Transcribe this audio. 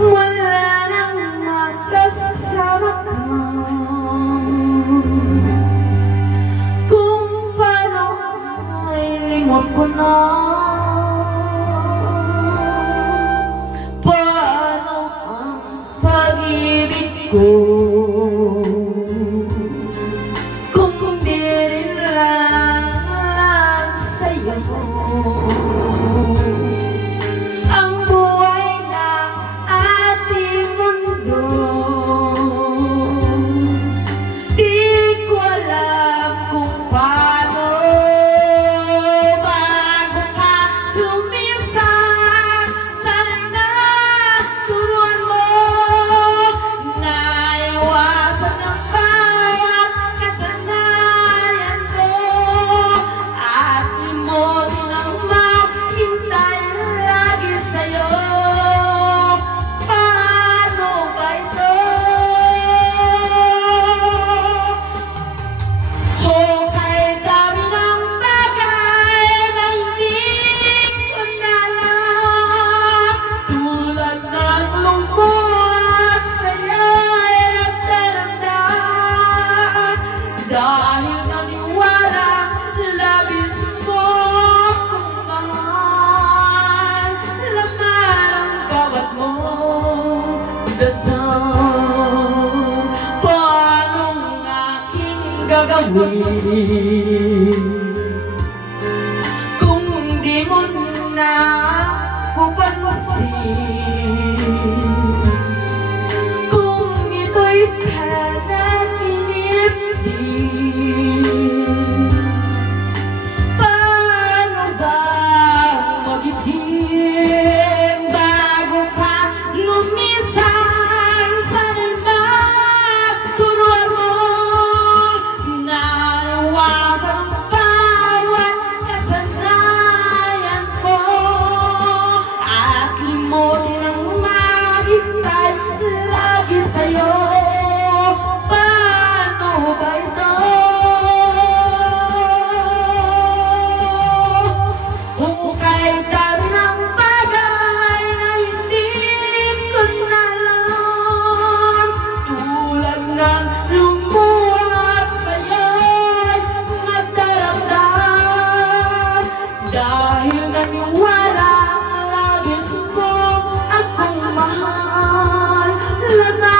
wala nang makasama ka. Kung paano ay limot ko na. Paano ang pag-ibig ko kung di rin lang sa'yo? Ang buhay ng ating mundo, di ko alam kung paano. Bago ka lumisan, sana turuan mo na iwasan ang bawat kasanayan ko, at imotin ang maghintay lagi sa'yo. Paano ba ito? So kahit dami ng bagay na hindi ko na alam, tulad ng lungkot sa'yo'y nagdaramdam, dahil naniwala labis mo kung mahal, laman ang bawat mong dasal. Paanong aking gagawin kung di mo na ako pansin? Kung ito'y panaginip din, paano ba magising bago ka lumisan? Sana turuan mo na iwasan ang bawat kasanayan ko, at limutin ang maghintay lagi sa'yo. Paano ba ito? Kung kahit dami ng bagay na hindi ko na alam, tulad ng lumuhat sa'yo'y magdaramdam, dahil naniwala labis mo akong mahal, laman